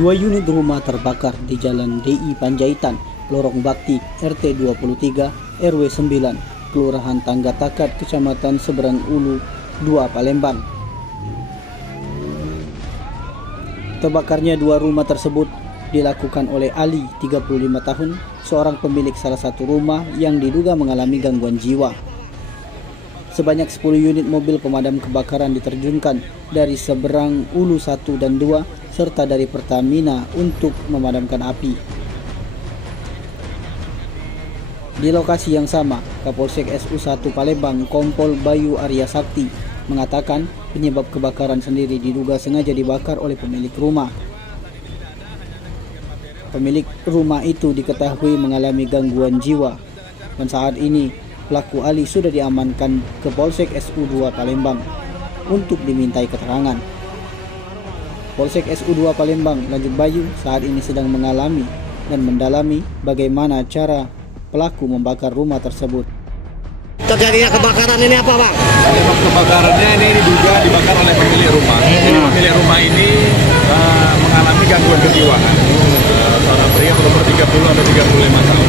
Dua unit rumah terbakar di Jalan DI Panjaitan, Lorong Bakti, RT 23, RW 9, Kelurahan Tangga Takat, Kecamatan Seberang Ulu 2, Palembang. Terbakarnya dua rumah tersebut dilakukan oleh Ali, 35 tahun, seorang pemilik salah satu rumah yang diduga mengalami gangguan jiwa. Sebanyak 10 unit mobil pemadam kebakaran diterjunkan dari Seberang Ulu 1 dan 2 serta dari Pertamina untuk memadamkan api. Di lokasi yang sama, Kapolsek SU1 Palembang Kompol Bayu Arya Sakti mengatakan penyebab kebakaran sendiri diduga sengaja dibakar oleh pemilik rumah. Pemilik rumah itu diketahui mengalami gangguan jiwa dan saat ini pelaku Ali sudah diamankan ke Polsek SU2 Palembang untuk dimintai keterangan. Polsek SU2 Palembang Lanjut Bayu saat ini sedang mengalami dan mendalami bagaimana cara pelaku membakar rumah tersebut. Terjadinya kebakaran ini apa, Bang? Penyebab kebakarannya ini diduga dibakar oleh pemilik rumah. Jadi pemilik rumah ini mengalami gangguan kejiwaan. Seorang pria berumur 30 atau 35 tahun.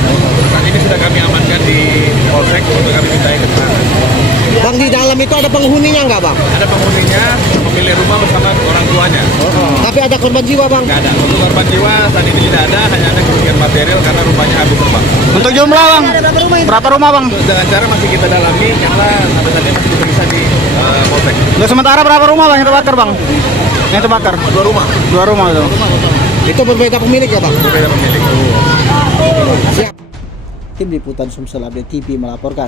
Saat ini sudah kami amankan di Polsek untuk kami mintai keterangan. Bang, di dalam itu ada penghuninya nggak, Bang? Ada penghuninya, pemilik rumah bersama orang tuanya. Tapi ada korban jiwa, Bang? Nggak ada. Untuk korban jiwa saat ini tidak ada, hanya ada kerugian material karena rumahnya habis terbakar. Untuk jumlah, Bang? Berapa rumah, Bang? Dengan cara masih kita dalami karena sampai saat ini masih diperiksa di Polsek. Untuk sementara berapa rumah, Bang, yang terbakar, Bang? Yang terbakar? Dua rumah. Dua rumah itu. Itu berbeda pemilik ya, Bang? Berbeda pemilik. Siap. Tim Liputan Sumsel Update TV melaporkan.